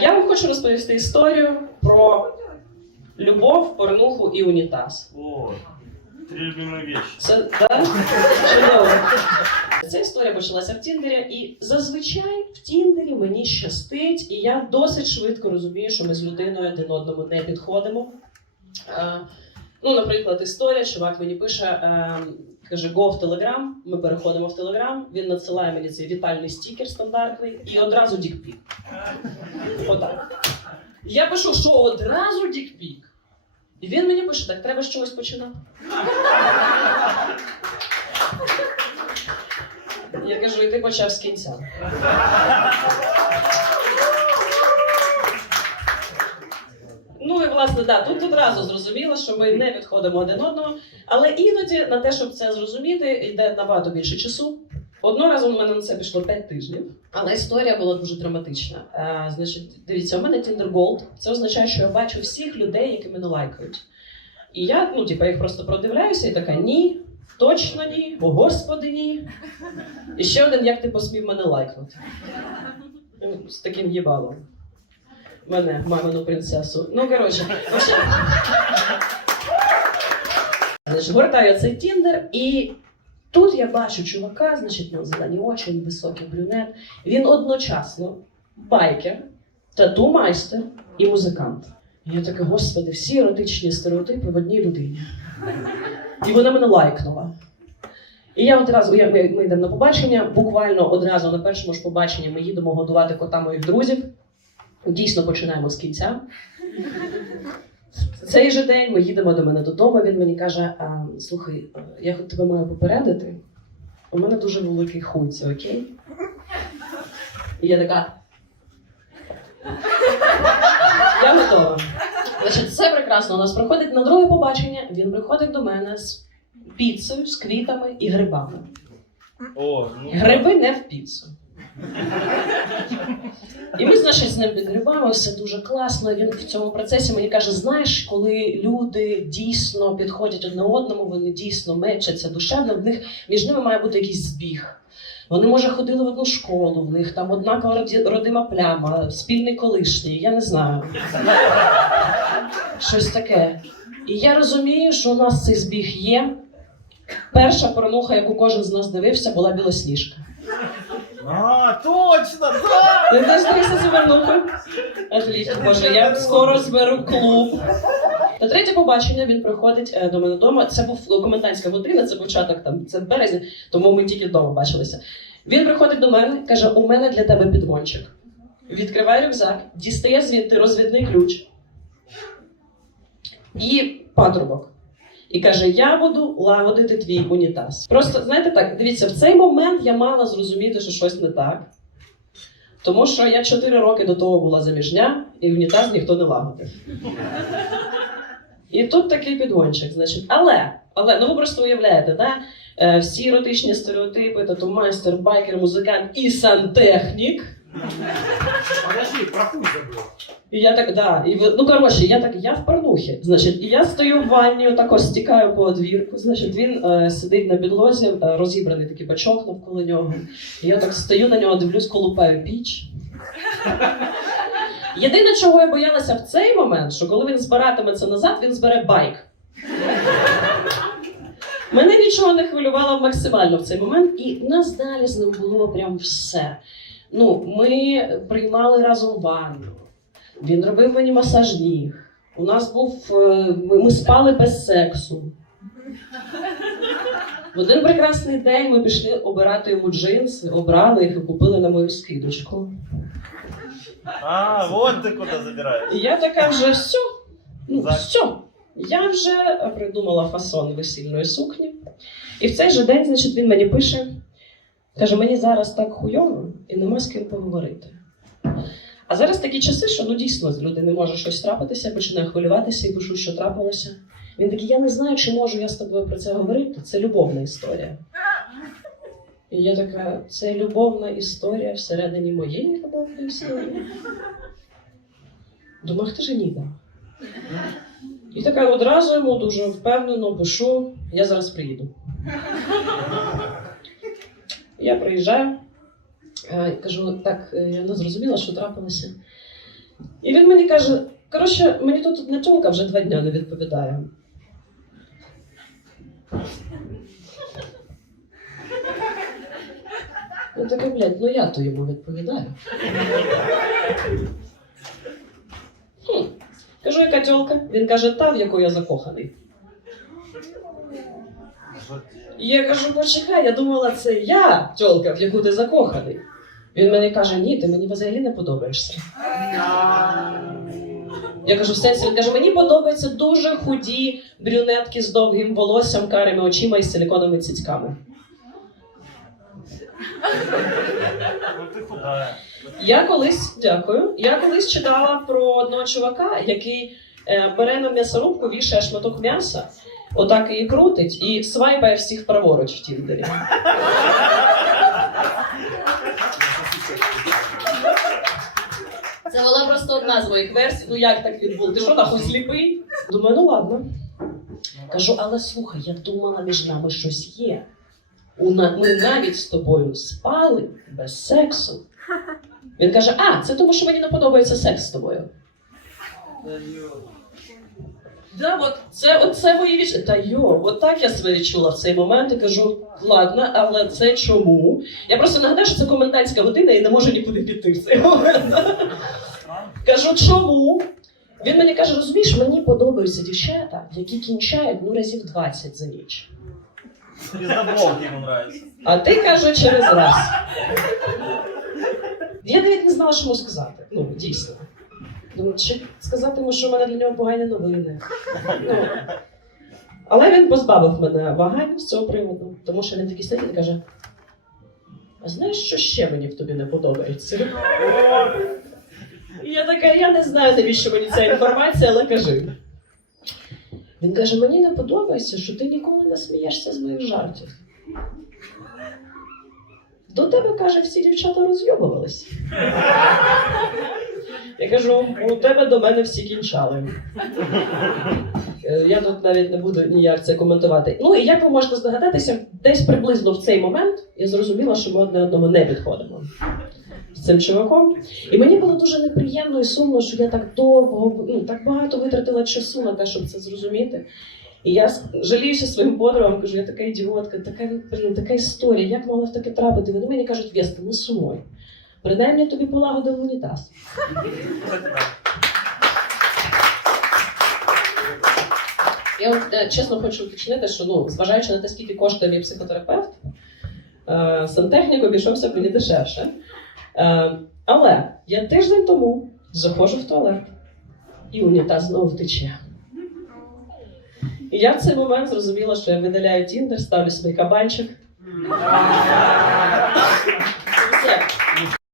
Я вам хочу розповісти історію про любов, порнуху і унітаз. О, три любимі вещи. Це да? чудово. Ця історія почалася в Тіндері, і зазвичай в Тіндері мені щастить, і я досить швидко розумію, що ми з людиною один одному не підходимо. Ну, наприклад, історія, чувак мені пише, е, каже: Го в Телеграм. Ми переходимо в Телеграм. Він надсилає мені цей вітальний стікер стандартний і одразу дікпік. Отак. Я пишу, що одразу дікпік. І він мені пише: так треба з чогось починати. Я кажу, і ти почав з кінця. Ну і власне, да, тут одразу зрозуміло, що ми не підходимо один одного, але іноді на те, щоб це зрозуміти, йде набагато більше часу. Одного разу у мене на це пішло 5 тижнів, але історія була дуже драматична. Е, значить, дивіться, у мене Tinder Gold. Це означає, що я бачу всіх людей, які мене лайкають. І я, ну, типу, їх просто продивляюся і така: ні, точно ні, о господи, ні. І ще один, як ти посмів мене лайкнути. Ну, З таким їбалом. Мене, мамину принцесу. Ну, коротше. Значить, гортаю цей тіндер, і тут я бачу чувака, значить, у нього зелені очі, він високий брюнет. Він одночасно байкер, тату-майстер і музикант. І я така, господи, всі еротичні стереотипи в одній людині. І вона мене лайкнула. І я одразу, я, ми, ми йдемо на побачення, буквально одразу на першому ж побаченні ми їдемо годувати кота моїх друзів. Дійсно починаємо з кінця. В цей же день ми їдемо до мене додому. Він мені каже: слухай, я тебе маю попередити. У мене дуже великий хуй, це окей? І я така. Я готова. Значить, все прекрасно. У нас проходить на друге побачення. Він приходить до мене з піцею, з квітами і грибами. О, ну, Гриби не в піцу. І ми, значить, з ним під грибами, все дуже класно. Він в цьому процесі мені каже: знаєш, коли люди дійсно підходять одне одному, вони дійсно мечаться душевно, в них між ними має бути якийсь збіг. Вони, може, ходили в одну школу, в них там однакова родима пляма, спільний колишній, я не знаю. Щось таке. І я розумію, що у нас цей збіг є. Перша порнуха, яку кожен з нас дивився, була білосніжка. А, точно, да! Ти теж цю порнуху? Отлично, боже, я скоро зберу клуб. На третє побачення він приходить е, до мене вдома. Це був комендантська година, це початок там, це березня, тому ми тільки вдома бачилися. Він приходить до мене, каже: у мене для тебе підгончик. Відкриває рюкзак, дістає звідти розвідний ключ і патрубок. І каже: Я буду лагодити твій унітаз. Просто знаєте так, дивіться, в цей момент я мала зрозуміти, що щось не так. Тому що я 4 роки до того була заміжня, і унітаз ніхто не лагодив. І тут такий підгончик, значить. Але, але ну ви просто уявляєте, да? Е, всі еротичні стереотипи, тату-майстер, байкер, музикант і сантехнік. Подожди, про хуй забыл. І я так, да, і ви, ну коротше, я так, я в порнухі. Значить, і я стою в ванні, отако стікаю по одвірку. Значить, він е, сидить на підлозі, е, розібраний такий бачок навколо нього. І я так стою на нього, дивлюсь, колупаю піч. Єдине, чого я боялася в цей момент, що коли він збиратиметься назад, він збере байк. Мене нічого не хвилювало максимально в цей момент, і в нас далі з ним було прям все. Ну, ми приймали разом ванну. Він робив мені масаж ніг. У нас був. е, Ми, спали без сексу. В один прекрасний день ми пішли обирати йому джинси, обрали їх і купили на мою скидочку. А, вот ты куда забираешь. І я така вже все. Ну, все. Я вже придумала фасон весільної сукні. І в цей же день, значить, він мені пише: каже, мені зараз так хуйово і нема з ким поговорити. А зараз такі часи, що ну дійсно з людини може щось трапитися, я починаю хвилюватися і пишу, що трапилося. Він такий, я не знаю, чи можу я з тобою про це говорити. Це любовна історія. І я така, це любовна історія всередині моєї любовної історії. Думаю, хто ж ні? І така одразу йому дуже впевнено пишу, я зараз приїду. Я приїжджаю, е, кажу, так, я не зрозуміла, що трапилося. І він мені каже: коротше, мені тут одна вже два дня не відповідає. Я такий, блядь, ну я то йому відповідаю. Хм. Кажу, яка тьолка? Він каже, та, в яку я закоханий. І я кажу, почекай, я думала, це я, тьолка, в яку ти закоханий. Він мені каже, ні, ти мені взагалі не подобаєшся. Я кажу, в сенсі, він каже, мені подобаються дуже худі брюнетки з довгим волоссям, карими очима і силіконовими цицьками. Ну. Я колись, дякую, я колись читала про одного чувака, який е, бере на м'ясорубку, вішає шматок м'яса, отак її крутить і свайпає всіх праворуч в Тіндері. Це була просто одна з моїх версій. Ну як так відбулося? Ти що нахуй сліпий? Думаю, ну ладно. Кажу, але слухай, я думала, між нами щось є. Ми навіть з тобою спали без сексу. Він каже: А, це тому, що мені не подобається секс з тобою. Да, от це, от це мої віч. Та йо, от так я себе відчула в цей момент і кажу, ладно, але це чому? Я просто нагадаю, що це комендантська година і не можу нікуди піти в цей момент. Кажу, чому? Він мені каже, розумієш, мені подобаються дівчата, які кінчають ну разів 20 за ніч. А ти каже через раз. Я навіть не знала, що йому сказати. Ну, дійсно. Думаю, чи сказати йому, що в мене для нього погані новини. Ну. Але він позбавив мене вагань з цього приводу, тому що він такий сидить і каже: А знаєш, що ще мені в тобі не подобається? І я така, я не знаю, навіщо мені ця інформація, але кажи. Він каже: мені не подобається, що ти ніколи не смієшся з моїх жартів. До тебе, каже, всі дівчата розйобувались. Кажу, у тебе до мене всі кінчали. Е, Я тут навіть не буду ніяк це коментувати. Ну і як ви можете здогадатися, десь приблизно в цей момент я зрозуміла, що ми одне одному не підходимо з цим чуваком. І мені було дуже неприємно і сумно, що я так довго, ну так багато витратила часу на те, щоб це зрозуміти. І я жаліюся своїм подругам, кажу, я така ідіотка, така блін, така історія, як могла в таке трапити? Вони мені кажуть, Веста, не сумуй. Принаймні тобі полагодив унітаз. Я от, е, чесно хочу уточнити, що ну, зважаючи на те, скільки коштує мій психотерапевт, е, сантехнік обійшовся мені дешевше. Е, але я тиждень тому заходжу в туалет, і унітаз знову тече. І я в цей момент зрозуміла, що я видаляю Тіндер, ставлю свій кабанчик.